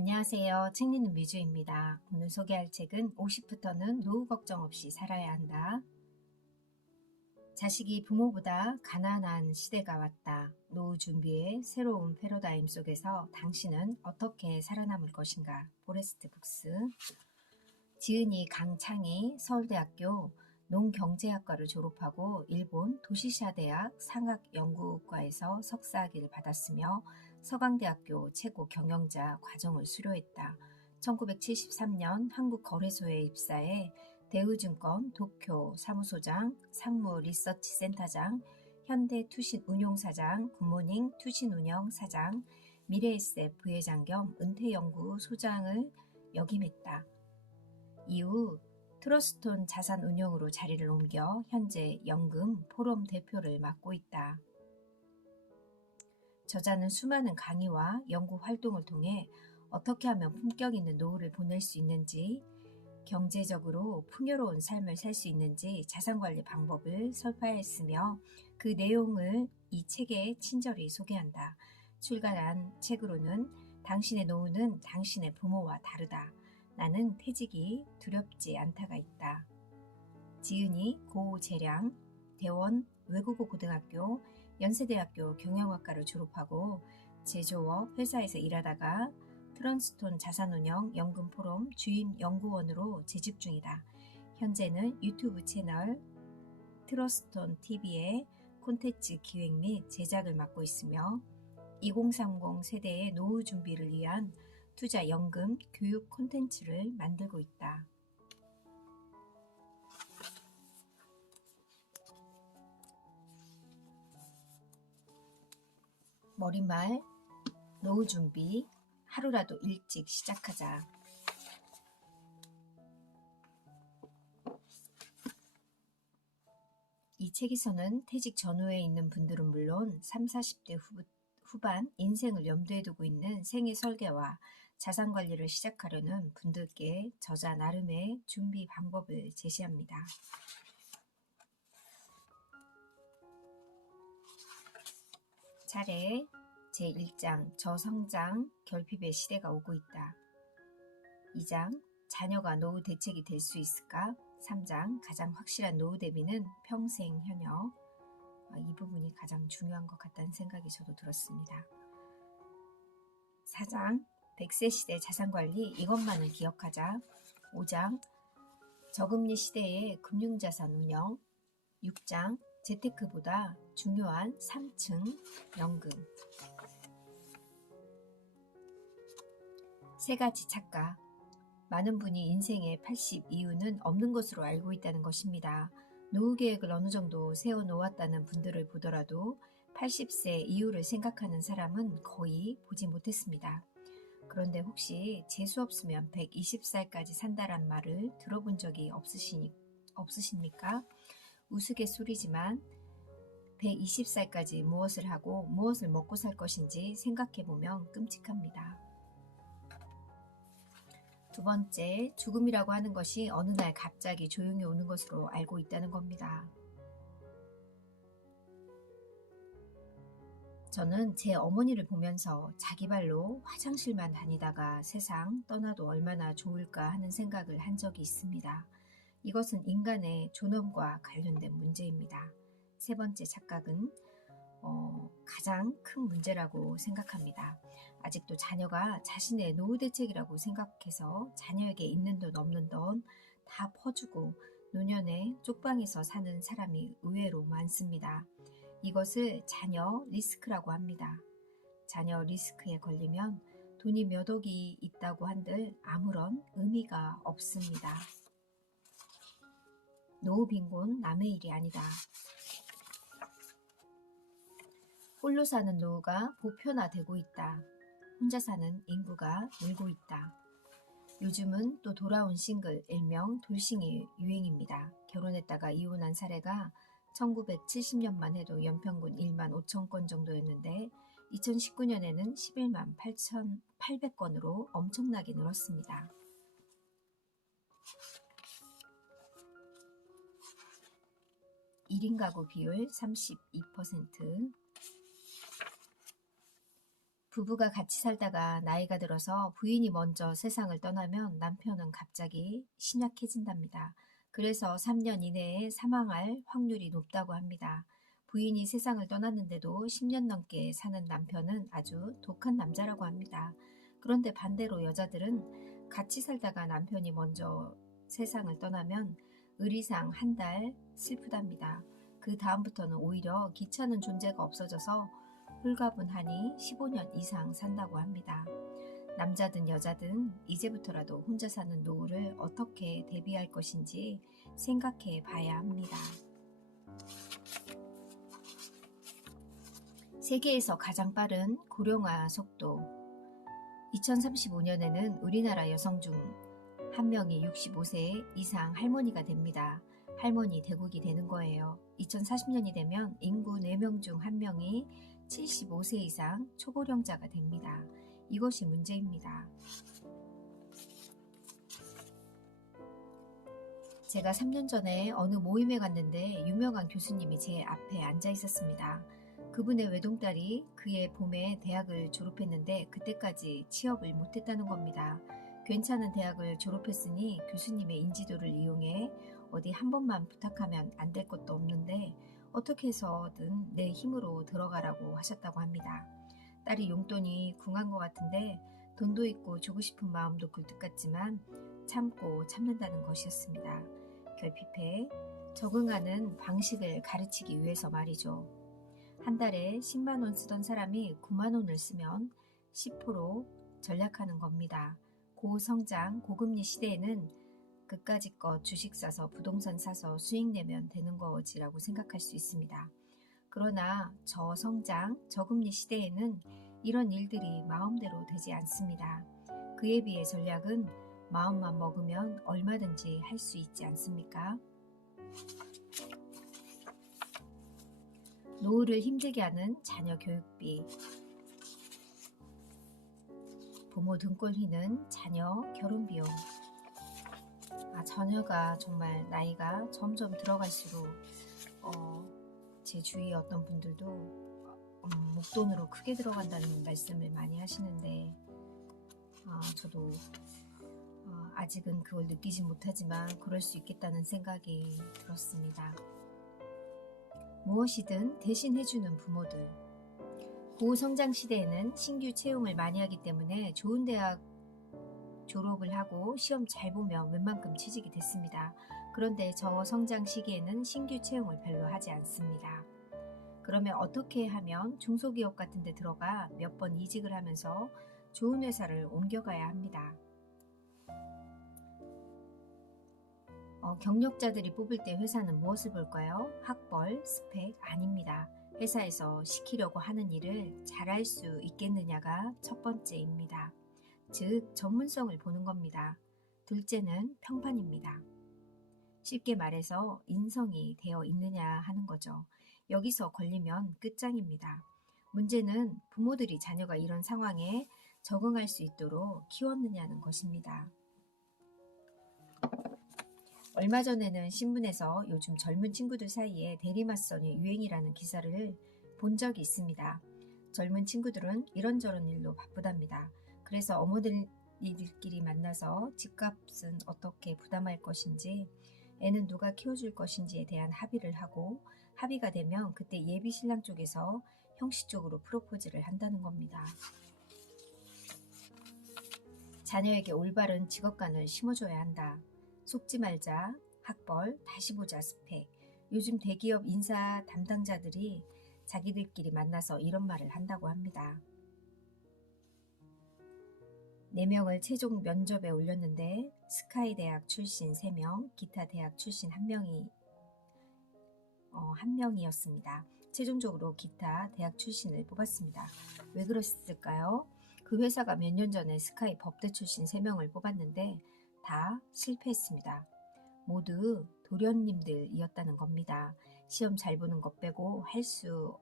안녕하세요. 책 읽는 미주입니다. 오늘 소개할 책은 50부터는 노후 걱정 없이 살아야 한다. 자식이 부모보다 가난한 시대가 왔다. 노후 준비의 새로운 패러다임 속에서 당신은 어떻게 살아남을 것인가? 포레스트 북스. 지은이 강창희 서울대학교 농경제학과를 졸업하고 일본 도시샤 대학 상학연구과에서 석사학위를 받았으며 서강대학교 최고 경영자 과정을 수료했다. 1973년 한국거래소에 입사해 대우증권 도쿄 사무소장, 상무 리서치 센터장, 현대투신운용사장, 굿모닝 투신운영사장, 미래에셋 부회장 겸 은퇴연구소장을 역임했다. 이후 트러스톤 자산운용으로 자리를 옮겨 현재 연금 포럼 대표를 맡고 있다. 저자는 수많은 강의와 연구 활동을 통해 어떻게 하면 품격 있는 노후를 보낼 수 있는지, 경제적으로 풍요로운 삶을 살 수 있는지 자산관리 방법을 설파했으며 그 내용을 이 책에 친절히 소개한다. 출간한 책으로는 당신의 노후는 당신의 부모와 다르다. 나는 퇴직이 두렵지 않다가 있다. 지은이 고재량, 대원 외국어 고등학교, 연세대학교 경영학과를 졸업하고 제조업 회사에서 일하다가 트러스톤 자산운용 연금포럼 주임 연구원으로 재직 중이다. 현재는 유튜브 채널 트러스톤 TV의 콘텐츠 기획 및 제작을 맡고 있으며 2030 세대의 노후 준비를 위한 투자 연금 교육 콘텐츠를 만들고 있다. 머릿말 노후 준비 하루라도 일찍 시작하자. 이 책에서는 퇴직 전후에 있는 분들은 물론 30, 40대 후반 인생을 염두에 두고 있는 생애 설계와 자산관리를 시작하려는 분들께 저자 나름의 준비 방법을 제시합니다. 차례 제1장 저성장 결핍의 시대가 오고 있다. 2장 자녀가 노후 대책이 될 수 있을까? 3장 가장 확실한 노후 대비는 평생 현역. 이 부분이 가장 중요한 것 같다는 생각이 저도 들었습니다. 4장 100세 시대 자산관리 이것만을 기억하자. 5장 저금리 시대의 금융자산 운영. 6장 재테크보다 중요한 3층 연금. 세 가지 착각. 많은 분이 인생의 80 이후는 없는 것으로 알고 있다는 것입니다. 노후 계획을 어느 정도 세워놓았다는 분들을 보더라도 80세 이후를 생각하는 사람은 거의 보지 못했습니다. 그런데 혹시 재수 없으면 120살까지 산다란 말을 들어본 적이 없으십니까? 우스갯소리지만 120살까지 무엇을 하고 무엇을 먹고 살 것인지 생각해보면 끔찍합니다. 두 번째, 죽음이라고 하는 것이 어느 날 갑자기 조용히 오는 것으로 알고 있다는 겁니다. 저는 제 어머니를 보면서 자기 발로 화장실만 다니다가 세상 떠나도 얼마나 좋을까 하는 생각을 한 적이 있습니다. 이것은 인간의 존엄과 관련된 문제입니다. 세 번째 착각은 가장 큰 문제라고 생각합니다. 아직도 자녀가 자신의 노후 대책이라고 생각해서 자녀에게 있는 돈 없는 돈 다 퍼주고 노년에 쪽방에서 사는 사람이 의외로 많습니다. 이것을 자녀 리스크라고 합니다. 자녀 리스크에 걸리면 돈이 몇 억이 있다고 한들 아무런 의미가 없습니다. 노후 빈곤 남의 일이 아니다. 홀로 사는 노후가 보편화되고 있다. 혼자 사는 인구가 늘고 있다. 요즘은 또 돌아온 싱글, 일명 돌싱이 유행입니다. 결혼했다가 이혼한 사례가 1970년만 해도 연평균 1만 5천 건 정도였는데 2019년에는 11만 8,800건으로 엄청나게 늘었습니다. 1인 가구 비율 32%, 부부가 같이 살다가 나이가 들어서 부인이 먼저 세상을 떠나면 남편은 갑자기 신약해진답니다. 그래서 3년 이내에 사망할 확률이 높다고 합니다. 부인이 세상을 떠났는데도 10년 넘게 사는 남편은 아주 독한 남자라고 합니다. 그런데 반대로 여자들은 같이 살다가 남편이 먼저 세상을 떠나면 의리상 한 달 슬프답니다. 그 다음부터는 오히려 귀찮은 존재가 없어져서 홀가분하니 15년 이상 산다고 합니다. 남자든 여자든 이제부터라도 혼자 사는 노후를 어떻게 대비할 것인지 생각해 봐야 합니다. 세계에서 가장 빠른 고령화 속도. 2035년에는 우리나라 여성 중 한 명이 65세 이상 할머니가 됩니다. 할머니 대국이 되는 거예요. 2040년이 되면 인구 4명 중 1명이 75세 이상 초고령자가 됩니다. 이것이 문제입니다. 제가 3년 전에 어느 모임에 갔는데 유명한 교수님이 제 앞에 앉아 있었습니다. 그분의 외동딸이 그해 봄에 대학을 졸업했는데 그때까지 취업을 못했다는 겁니다. 괜찮은 대학을 졸업했으니 교수님의 인지도를 이용해 어디 한 번만 부탁하면 안 될 것도 없는데 어떻게 해서든 내 힘으로 들어가라고 하셨다고 합니다. 딸이 용돈이 궁한 것 같은데 돈도 있고 주고 싶은 마음도 굴뚝 같지만 참고 참는다는 것이었습니다. 결핍해 적응하는 방식을 가르치기 위해서 말이죠. 한 달에 10만 원 쓰던 사람이 9만 원을 쓰면 10% 전략하는 겁니다. 고성장, 고금리 시대에는 그까짓 주식 사서 부동산 사서 수익 내면 되는 거지라고 생각할 수 있습니다. 그러나 저성장, 저금리 시대에는 이런 일들이 마음대로 되지 않습니다. 그에 비해 전략은 마음만 먹으면 얼마든지 할 수 있지 않습니까? 노후를 힘들게 하는 자녀 교육비. 부모 등골 휘는 자녀 결혼 비용. 자녀가 정말 나이가 점점 들어갈수록 제 주위의 어떤 분들도 목돈으로 크게 들어간다는 말씀을 많이 하시는데 저도 아직은 그걸 느끼지 못하지만 그럴 수 있겠다는 생각이 들었습니다. 무엇이든 대신 해주는 부모들. 고성장 시대에는 신규 채용을 많이 하기 때문에 좋은 대학 졸업을 하고 시험 잘 보면 웬만큼 취직이 됐습니다. 그런데 저성장 시기에는 신규 채용을 별로 하지 않습니다. 그러면 어떻게 하면 중소기업 같은 데 들어가 몇 번 이직을 하면서 좋은 회사를 옮겨가야 합니다. 경력자들이 뽑을 때 회사는 무엇을 볼까요? 학벌, 스펙 아닙니다. 회사에서 시키려고 하는 일을 잘할 수 있겠느냐가 첫 번째입니다. 즉 전문성을 보는 겁니다. 둘째는 평판입니다. 쉽게 말해서 인성이 되어 있느냐 하는 거죠. 여기서 걸리면 끝장입니다. 문제는 부모들이 자녀가 이런 상황에 적응할 수 있도록 키웠느냐는 것입니다. 얼마 전에는 신문에서 요즘 젊은 친구들 사이에 대리맞선이 유행이라는 기사를 본 적이 있습니다. 젊은 친구들은 이런저런 일로 바쁘답니다. 그래서 어머니들끼리 만나서 집값은 어떻게 부담할 것인지, 애는 누가 키워줄 것인지에 대한 합의를 하고 합의가 되면 그때 예비 신랑 쪽에서 형식적으로 프로포즈를 한다는 겁니다. 자녀에게 올바른 직업관을 심어줘야 한다. 속지 말자, 학벌, 다시 보자 스펙. 요즘 대기업 인사 담당자들이 자기들끼리 만나서 이런 말을 한다고 합니다. 4명을 최종 면접에 올렸는데 스카이 대학 출신 3명, 기타 대학 출신 1명이었습니다. 최종적으로 기타 대학 출신을 뽑았습니다. 왜 그랬을까요? 그 회사가 몇 년 전에 스카이 법대 출신 3명을 뽑았는데 다 실패했습니다. 모두 도련님들이었다는 겁니다. 시험 잘 보는 것 빼고 할 수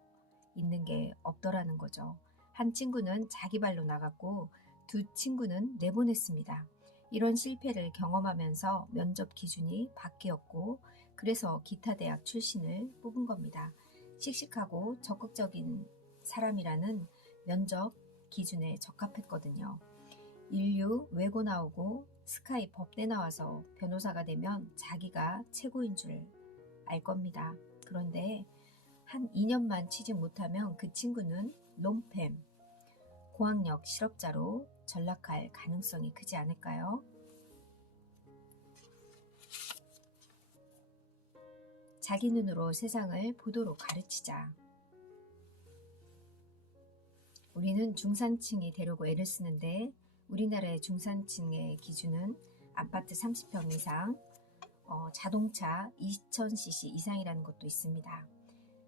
있는 게 없더라는 거죠. 한 친구는 자기 발로 나갔고 2 친구는 내보냈습니다. 이런 실패를 경험하면서 면접 기준이 바뀌었고 그래서 기타 대학 출신을 뽑은 겁니다. 씩씩하고 적극적인 사람이라는 면접 기준에 적합했거든요. 인류 외고 나오고 스카이 법대 나와서 변호사가 되면 자기가 최고인 줄 알 겁니다. 그런데 한 2년만 취직 못하면 그 친구는 롬팸, 고학력 실업자로 전락할 가능성이 크지 않을까요? 자기 눈으로 세상을 보도록 가르치자. 우리는 중산층이 되려고 애를 쓰는데 우리나라의 중산층의 기준은 아파트 30평 이상, 자동차 2000cc 이상이라는 것도 있습니다.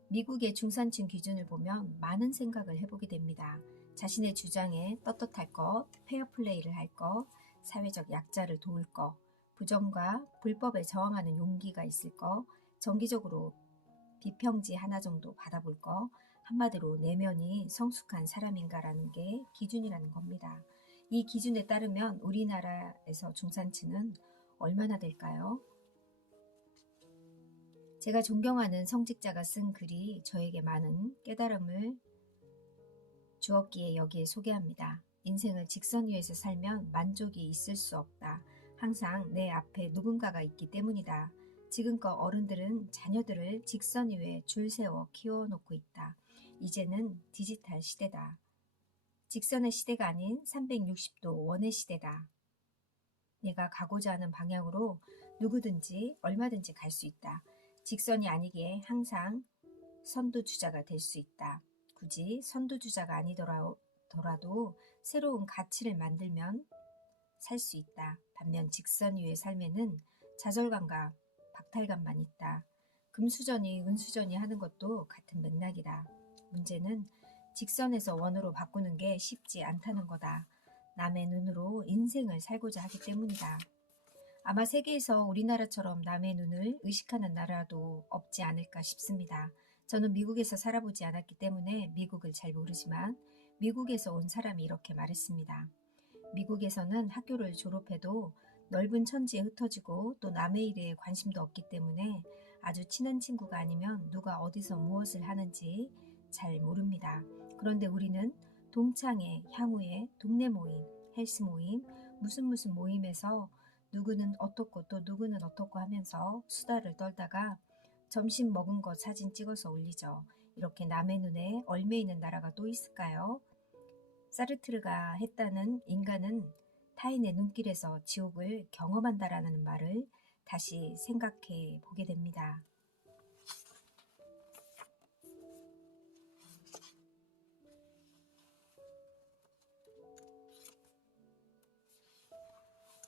미국의 중산층 기준을 보면 많은 생각을 해보게 됩니다. 자신의 주장에 떳떳할 것, 페어플레이를 할 것, 사회적 약자를 도울 것, 부정과 불법에 저항하는 용기가 있을 것, 정기적으로 비평지 하나 정도 받아볼 것, 한마디로 내면이 성숙한 사람인가라는 게 기준이라는 겁니다. 이 기준에 따르면 우리나라에서 중산층은 얼마나 될까요? 제가 존경하는 성직자가 쓴 글이 저에게 많은 깨달음을 주었기에 여기에 소개합니다. 인생을 직선 위에서 살면 만족이 있을 수 없다. 항상 내 앞에 누군가가 있기 때문이다. 지금껏 어른들은 자녀들을 직선 위에 줄 세워 키워놓고 있다. 이제는 디지털 시대다. 직선의 시대가 아닌 360도 원의 시대다. 내가 가고자 하는 방향으로 누구든지 얼마든지 갈 수 있다. 직선이 아니기에 항상 선두주자가 될 수 있다. 굳이 선두주자가 아니더라도 새로운 가치를 만들면 살 수 있다. 반면 직선 위의 삶에는 좌절감과 박탈감만 있다. 금수저니 은수저니 하는 것도 같은 맥락이다. 문제는 직선에서 원으로 바꾸는 게 쉽지 않다는 거다. 남의 눈으로 인생을 살고자 하기 때문이다. 아마 세계에서 우리나라처럼 남의 눈을 의식하는 나라도 없지 않을까 싶습니다. 저는 미국에서 살아보지 않았기 때문에 미국을 잘 모르지만 미국에서 온 사람이 이렇게 말했습니다. 미국에서는 학교를 졸업해도 넓은 천지에 흩어지고 또 남의 일에 관심도 없기 때문에 아주 친한 친구가 아니면 누가 어디서 무엇을 하는지 잘 모릅니다. 그런데 우리는 동창회, 향후회, 동네 모임, 헬스 모임, 무슨 모임에서 누구는 어떻고 또 누구는 어떻고 하면서 수다를 떨다가 점심 먹은 거 사진 찍어서 올리죠. 이렇게 남의 눈에 얽매이는 나라가 또 있을까요? 사르트르가 했다는 인간은 타인의 눈길에서 지옥을 경험한다라는 말을 다시 생각해 보게 됩니다.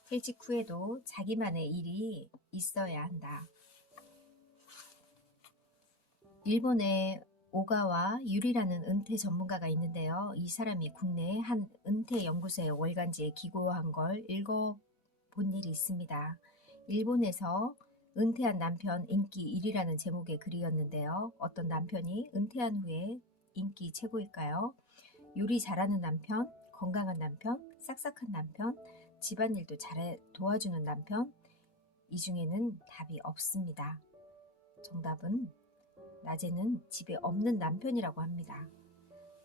퇴직 후에도 자기만의 일이 있어야 한다. 일본의 오가와 유리라는 은퇴 전문가가 있는데요. 이 사람이 국내의 한 은퇴 연구소의 월간지에 기고한 걸 읽어본 일이 있습니다. 일본에서 은퇴한 남편 인기 1위라는 제목의 글이었는데요. 어떤 남편이 은퇴한 후에 인기 최고일까요? 요리 잘하는 남편, 건강한 남편, 싹싹한 남편, 집안일도 잘 도와주는 남편, 이 중에는 답이 없습니다. 정답은 낮에는 집에 없는 남편이라고 합니다.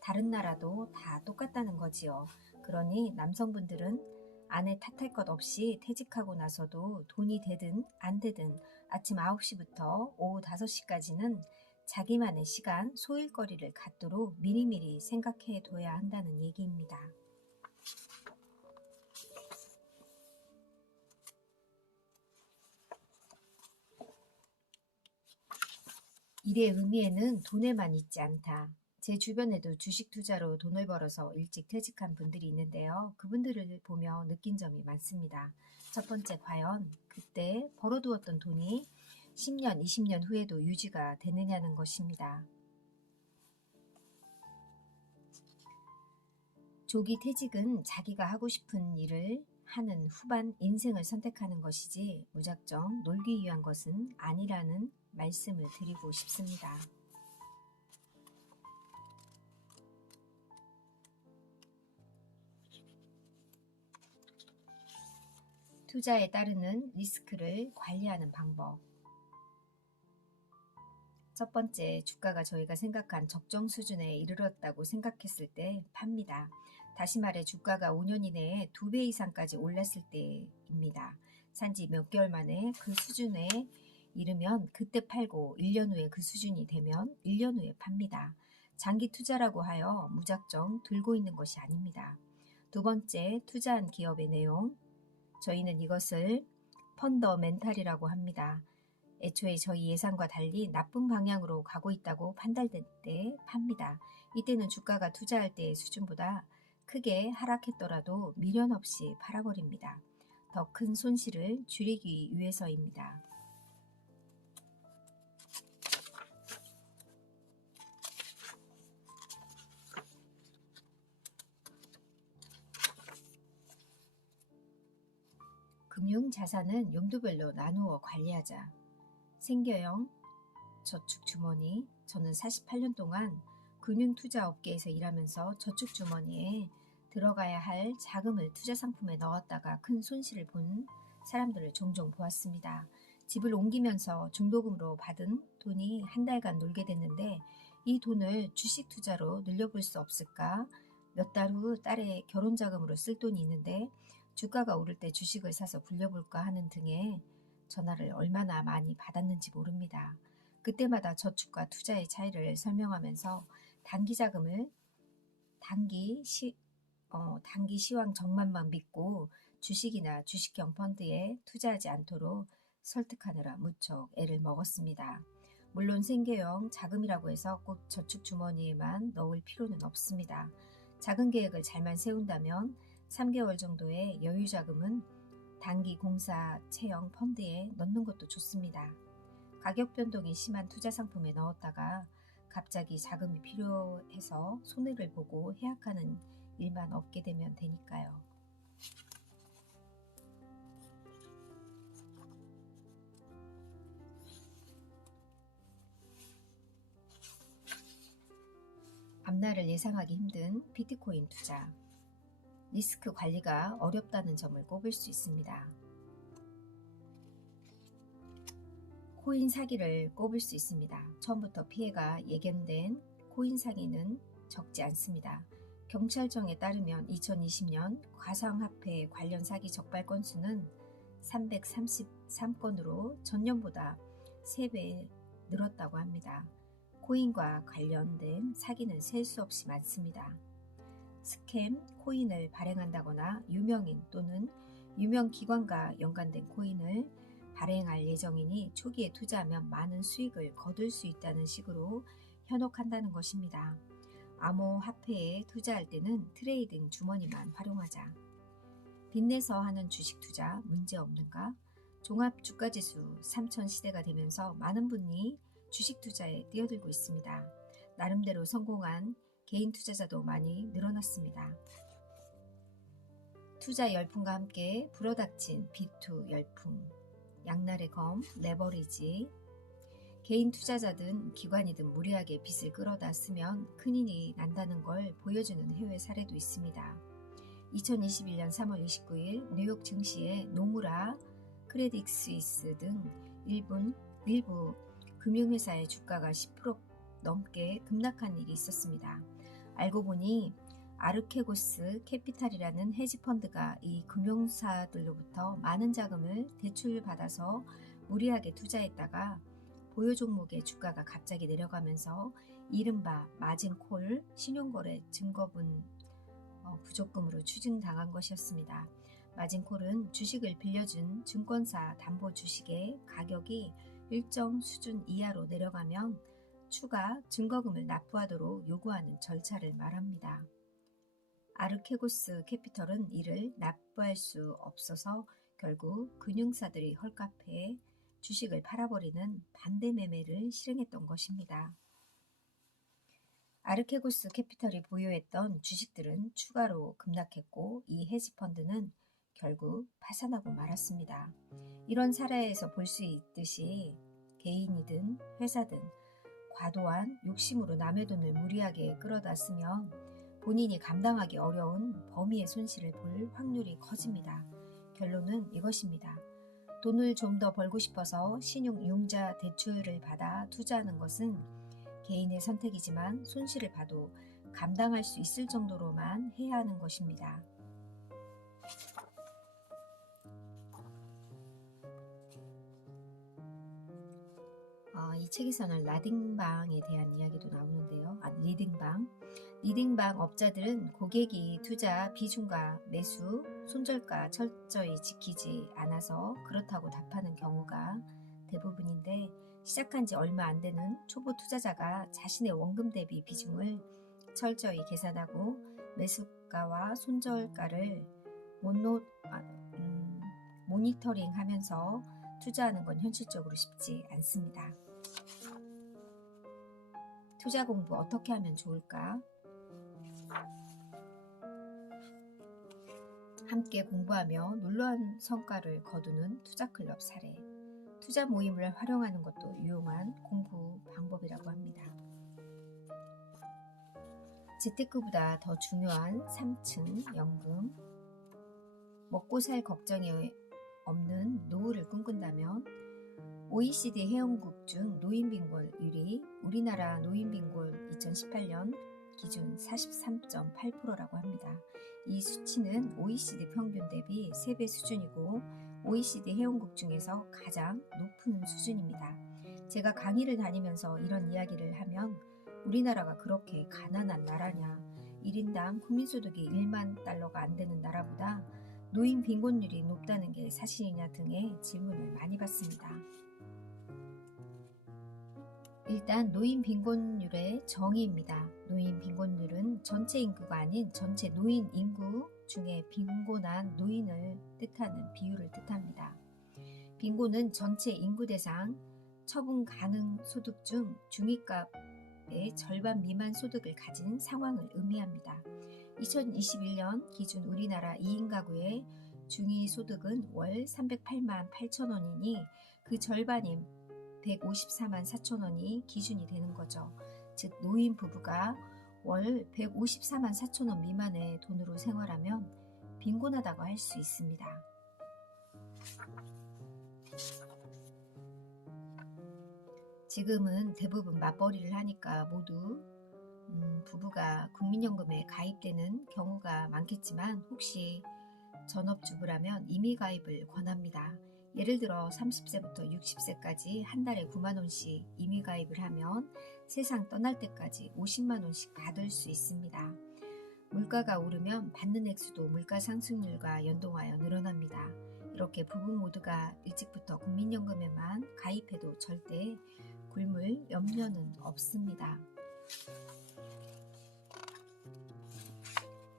다른 나라도 다 똑같다는 거지요. 그러니 남성분들은 아내 탓할 것 없이 퇴직하고 나서도 돈이 되든 안 되든 아침 9시부터 오후 5시까지는 자기만의 시간, 소일거리를 갖도록 미리미리 생각해 둬야 한다는 얘기입니다. 일의 의미에는 돈에만 있지 않다. 제 주변에도 주식 투자로 돈을 벌어서 일찍 퇴직한 분들이 있는데요. 그분들을 보며 느낀 점이 많습니다. 첫 번째, 과연 그때 벌어두었던 돈이 10년, 20년 후에도 유지가 되느냐는 것입니다. 조기 퇴직은 자기가 하고 싶은 일을 하는 후반 인생을 선택하는 것이지 무작정 놀기 위한 것은 아니라는 말씀을 드리고 싶습니다. 투자에 따르는 리스크를 관리하는 방법. 첫 번째, 주가가 저희가 생각한 적정 수준에 이르렀다고 생각했을 때 팝니다. 다시 말해 주가가 5년 이내에 2배 이상까지 올랐을 때입니다. 산지 몇 개월 만에 그 수준에 이르면 그때 팔고 1년 후에 그 수준이 되면 1년 후에 팝니다. 장기 투자라고 하여 무작정 들고 있는 것이 아닙니다. 두 번째, 투자한 기업의 내용. 저희는 이것을 펀더멘탈이라고 합니다. 애초에 저희 예상과 달리 나쁜 방향으로 가고 있다고 판단될 때 팝니다. 이때는 주가가 투자할 때의 수준보다 크게 하락했더라도 미련 없이 팔아버립니다. 더 큰 손실을 줄이기 위해서입니다. 금융자산은 용도별로 나누어 관리하자. 생계형 저축주머니. 저는 48년 동안 금융투자업계에서 일하면서 저축주머니에 들어가야 할 자금을 투자상품에 넣었다가 큰 손실을 본 사람들을 종종 보았습니다. 집을 옮기면서 중도금으로 받은 돈이 한 달간 놀게 됐는데 이 돈을 주식 투자로 늘려볼 수 없을까? 몇 달 후 딸의 결혼자금으로 쓸 돈이 있는데 주가가 오를 때 주식을 사서 굴려볼까 하는 등의 전화를 얼마나 많이 받았는지 모릅니다. 그때마다 저축과 투자의 차이를 설명하면서 단기 자금을 단기 시황 전망만 믿고 주식이나 주식형 펀드에 투자하지 않도록 설득하느라 무척 애를 먹었습니다. 물론 생계형 자금이라고 해서 꼭 저축 주머니에만 넣을 필요는 없습니다. 작은 계획을 잘만 세운다면 3개월 정도의 여유 자금은 단기 공사체형 펀드에 넣는 것도 좋습니다. 가격 변동이 심한 투자 상품에 넣었다가 갑자기 자금이 필요해서 손해를 보고 해약하는 일만 없게 되면 되니까요. 앞날을 예상하기 힘든 비트코인 투자. 리스크 관리가 어렵다는 점을 꼽을 수 있습니다. 코인 사기를 꼽을 수 있습니다. 처음부터 피해가 예견된 코인 사기는 적지 않습니다. 경찰청에 따르면 2020년 가상화폐 관련 사기 적발 건수는 333건으로 전년보다 3배 늘었다고 합니다. 코인과 관련된 사기는 셀 수 없이 많습니다. 스캠 코인을 발행한다거나 유명인 또는 유명 기관과 연관된 코인을 발행할 예정이니 초기에 투자하면 많은 수익을 거둘 수 있다는 식으로 현혹한다는 것입니다. 암호화폐에 투자할 때는 트레이딩 주머니만 활용하자. 빚내서 하는 주식 투자 문제 없는가? 종합주가지수 3000 시대가 되면서 많은 분이 주식 투자에 뛰어들고 있습니다. 나름대로 성공한 개인 투자자도 많이 늘어났습니다. 투자 열풍과 함께 불어닥친 비투 열풍, 양날의 검, 레버리지. 개인 투자자든 기관이든 무리하게 빚을 끌어다 쓰면 큰일이 난다는 걸 보여주는 해외 사례도 있습니다. 2021년 3월 29일 뉴욕 증시에 노무라, 크레딧 스위스 등 일부 금융회사의 주가가 10% 넘게 급락한 일이 있었습니다. 알고 보니 아르케고스 캐피탈이라는 헤지펀드가 이 금융사들로부터 많은 자금을 대출받아서 무리하게 투자했다가 보유 종목의 주가가 갑자기 내려가면서 이른바 마진콜 신용거래 증거분 부족금으로 추징당한 것이었습니다. 마진콜은 주식을 빌려준 증권사 담보 주식의 가격이 일정 수준 이하로 내려가면 추가 증거금을 납부하도록 요구하는 절차를 말합니다. 아르케고스 캐피털은 이를 납부할 수 없어서 결국 금융사들이 헐값에 주식을 팔아버리는 반대 매매를 실행했던 것입니다. 아르케고스 캐피털이 보유했던 주식들은 추가로 급락했고 이 헤지펀드는 결국 파산하고 말았습니다. 이런 사례에서 볼 수 있듯이 개인이든 회사든 과도한 욕심으로 남의 돈을 무리하게 끌어다 쓰면 본인이 감당하기 어려운 범위의 손실을 볼 확률이 커집니다. 결론은 이것입니다. 돈을 좀 더 벌고 싶어서 신용 융자 대출을 받아 투자하는 것은 개인의 선택이지만 손실을 봐도 감당할 수 있을 정도로만 해야 하는 것입니다. 이 책에서는 라딩방에 대한 이야기도 나오는데요. 리딩방 업자들은 고객이 투자 비중과 매수, 손절가 철저히 지키지 않아서 그렇다고 답하는 경우가 대부분인데, 시작한 지 얼마 안 되는 초보 투자자가 자신의 원금 대비 비중을 철저히 계산하고 매수가와 손절가를 모니터링하면서 투자하는 건 현실적으로 쉽지 않습니다. 투자 공부 어떻게 하면 좋을까? 함께 공부하며 놀라운 성과를 거두는 투자클럽 사례. 투자 모임을 활용하는 것도 유용한 공부 방법이라고 합니다. 재테크보다 더 중요한 3층 연금. 먹고 살 걱정이 없는 노후를 꿈꾼다면 OECD 회원국 중 노인빈곤율이 우리나라 노인빈곤 2018년 기준 43.8%라고 합니다. 이 수치는 OECD 평균 대비 3배 수준이고 OECD 회원국 중에서 가장 높은 수준입니다. 제가 강의를 다니면서 이런 이야기를 하면 우리나라가 그렇게 가난한 나라냐, 1인당 국민소득이 1만 달러가 안 되는 나라보다 노인 빈곤율이 높다는 게 사실이냐 등의 질문을 많이 받습니다. 일단 노인 빈곤율의 정의입니다. 노인 빈곤율은 전체 인구가 아닌 전체 노인 인구 중에 빈곤한 노인을 뜻하는 비율을 뜻합니다. 빈곤은 전체 인구 대상 처분 가능 소득 중 중위값의 절반 미만 소득을 가진 상황을 의미합니다. 2021년 기준 우리나라 2인 가구의 중위소득은 월 308만 8천 원이니 그 절반인 154만 4천 원이 기준이 되는 거죠. 즉 노인 부부가 월 154만 4천 원 미만의 돈으로 생활하면 빈곤하다고 할 수 있습니다. 지금은 대부분 맞벌이를 하니까 모두 부부가 국민연금에 가입되는 경우가 많겠지만 혹시 전업주부라면 임의가입을 권합니다. 예를 들어 30세부터 60세까지 한 달에 9만 원씩 임의가입을 하면 세상 떠날 때까지 50만 원씩 받을 수 있습니다. 물가가 오르면 받는 액수도 물가 상승률과 연동하여 늘어납니다. 이렇게 부부 모두가 일찍부터 국민연금에만 가입해도 절대 굶을 염려는 없습니다.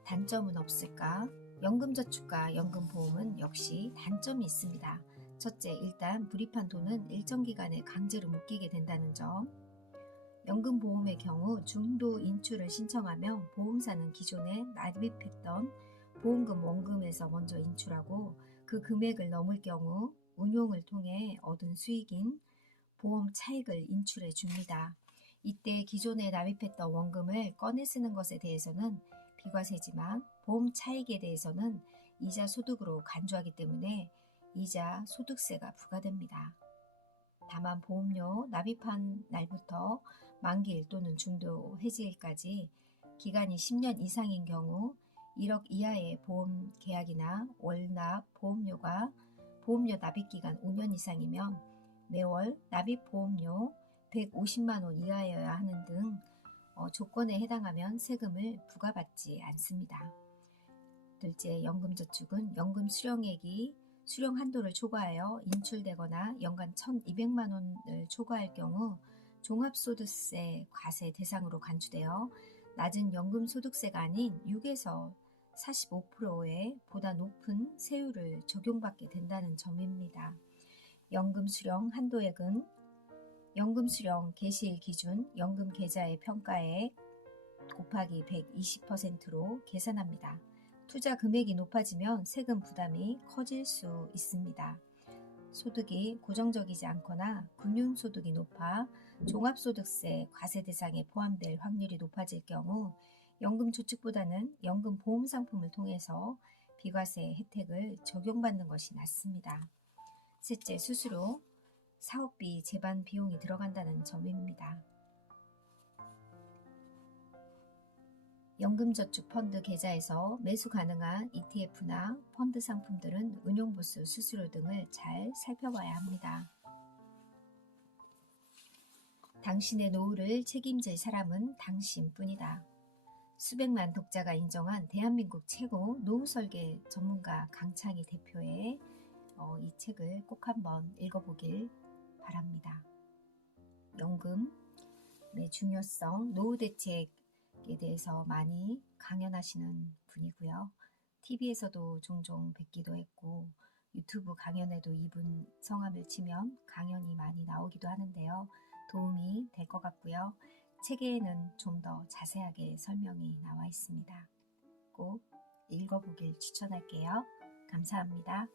단점은 없을까? 연금저축과 연금보험은 역시 단점이 있습니다. 첫째, 일단 불입한 돈은 일정 기간에 강제로 묶이게 된다는 점. 연금보험의 경우 중도 인출을 신청하면 보험사는 기존에 납입했던 보험금 원금에서 먼저 인출하고 그 금액을 넘을 경우 운용을 통해 얻은 수익인 보험 차익을 인출해 줍니다. 이때 기존에 납입했던 원금을 꺼내 쓰는 것에 대해서는 비과세지만 보험 차익에 대해서는 이자 소득으로 간주하기 때문에 이자 소득세가 부과됩니다. 다만 보험료 납입한 날부터 만기일 또는 중도 해지일까지 기간이 10년 이상인 경우 1억 이하의 보험 계약이나 월납 보험료가 보험료 납입기간 5년 이상이면 매월 납입 보험료 150만 원 이하여야 하는 등 조건에 해당하면 세금을 부과받지 않습니다. 둘째, 연금저축은 연금 수령액이 수령 한도를 초과하여 인출되거나 연간 1,200만 원을 초과할 경우 종합소득세 과세 대상으로 간주되어 낮은 연금소득세가 아닌 6에서 45%의 보다 높은 세율을 적용받게 된다는 점입니다. 연금 수령 한도액은 연금 수령 개시일 기준 연금 계좌의 평가액 곱하기 120%로 계산합니다. 투자 금액이 높아지면 세금 부담이 커질 수 있습니다. 소득이 고정적이지 않거나 금융소득이 높아 종합소득세 과세 대상에 포함될 확률이 높아질 경우 연금저축보다는 연금보험상품을 통해서 비과세 혜택을 적용받는 것이 낫습니다. 셋째, 수수료, 사업비, 재반 비용이 들어간다는 점입니다. 연금저축펀드 계좌에서 매수 가능한 ETF나 펀드 상품들은 운용보수, 수수료 등을 잘 살펴봐야 합니다. 당신의 노후를 책임질 사람은 당신뿐이다. 수백만 독자가 인정한 대한민국 최고 노후 설계 전문가 강창희 대표의 이 책을 꼭 한번 읽어보길 바랍니다. 연금의 중요성, 노후 대책에 대해서 많이 강연하시는 분이고요. TV에서도 종종 뵙기도 했고 유튜브 강연에도 이분 성함을 치면 강연이 많이 나오기도 하는데요. 도움이 될 것 같고요. 책에는 좀 더 자세하게 설명이 나와 있습니다. 꼭 읽어보길 추천할게요. 감사합니다.